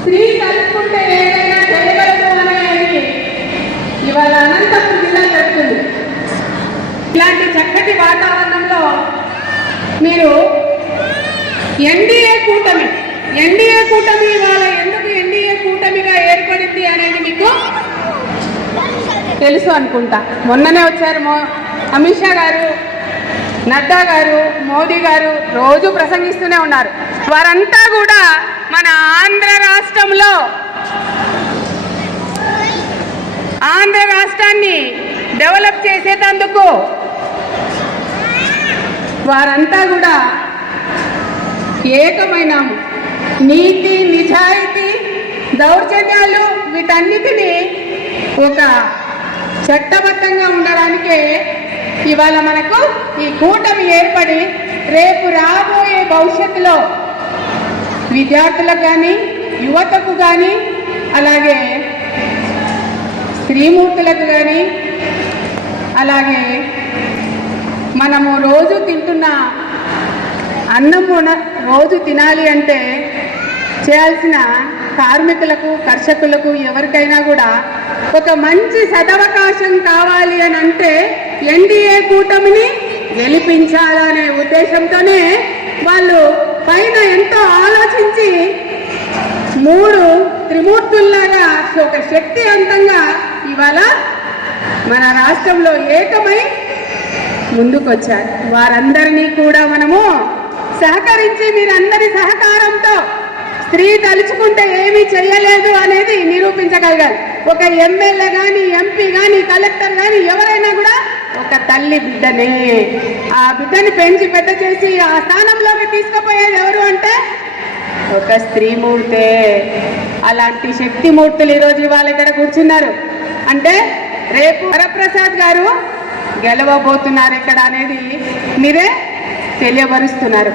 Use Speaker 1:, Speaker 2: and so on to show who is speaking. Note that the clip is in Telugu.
Speaker 1: స్త్రీ కలుపుకుంటే ఏదైనా చేయగలదు అనేది ఇవాళ అనంతపురం జిల్లా చెప్తుంది ఇలాంటి చక్కటి వాతావరణంలో మీరు ఎన్డీఏ కూటమి ఎన్డీఏ కూటమి ఇవాళ ఎందుకు ఎన్డీఏ కూటమిగా ఏర్పడింది అనేది మీకు తెలుసు అనుకుంటా. మొన్ననే వచ్చారు మో అమిత్ షా గారు నడ్డా గారు మోదీ గారు రోజు ప్రసంగిస్తూనే ఉన్నారు. వారంతా కూడా మన ఆంధ్ర రాష్ట్రంలో ఆంధ్ర రాష్ట్రాన్ని డెవలప్ చేసేటందుకు వారంతా కూడా ఏకమైన నీతి నిజాయితీ దౌర్జన్యాలు వీటన్నిటినీ ఒక చట్టబద్ధంగా ఉండడానికే ఇవాళ మనకు ఈ కూటమి ఏర్పడి రేపు రాబోయే భవిష్యత్తులో విద్యార్థులకు కానీ యువతకు కానీ అలాగే స్త్రీమూర్తులకు కానీ అలాగే మనము రోజు తింటున్న అన్నం ఉన- రోజు తినాలి అంటే చేయాల్సిన కార్మికులకు కర్షకులకు ఎవరికైనా కూడా ఒక మంచి సదవకాశం కావాలి అని అంటే ఎన్డీఏ కూటమిని గెలిపించాలనే ఉద్దేశంతోనే వాళ్ళు త్రిమూర్తుల్లాగా ఒక శక్తివంతంగా ఇవాళ మన రాష్ట్రంలో ఏకమై ముందుకొచ్చారు. వారందరినీ కూడా మనము సహకరించి మీరందరి సహకారంతో స్త్రీ తలుచుకుంటే ఏమీ చేయలేదు అనేది నిరూపించగలగాలి. ఒక ఎమ్మెల్యే కానీ ఎంపీ కానీ కలెక్టర్ కానీ ఎవరైనా కూడా ఒక తల్లి బిడ్డనే. ఆ బిడ్డని పెంచి పెద్ద చేసి ఆ స్థానంలోకి తీసుకుపోయేది ఎవరు అంటే ఒక స్త్రీమూర్తే. అలాంటి శక్తిమూర్తులు ఈరోజు ఇవాళ ఇక్కడ కూర్చున్నారు. అంటే రేపు వరప్రసాద్ గారు గెలవబోతున్నారు ఇక్కడ అనేది మీరే తెలియపరుస్తున్నారు.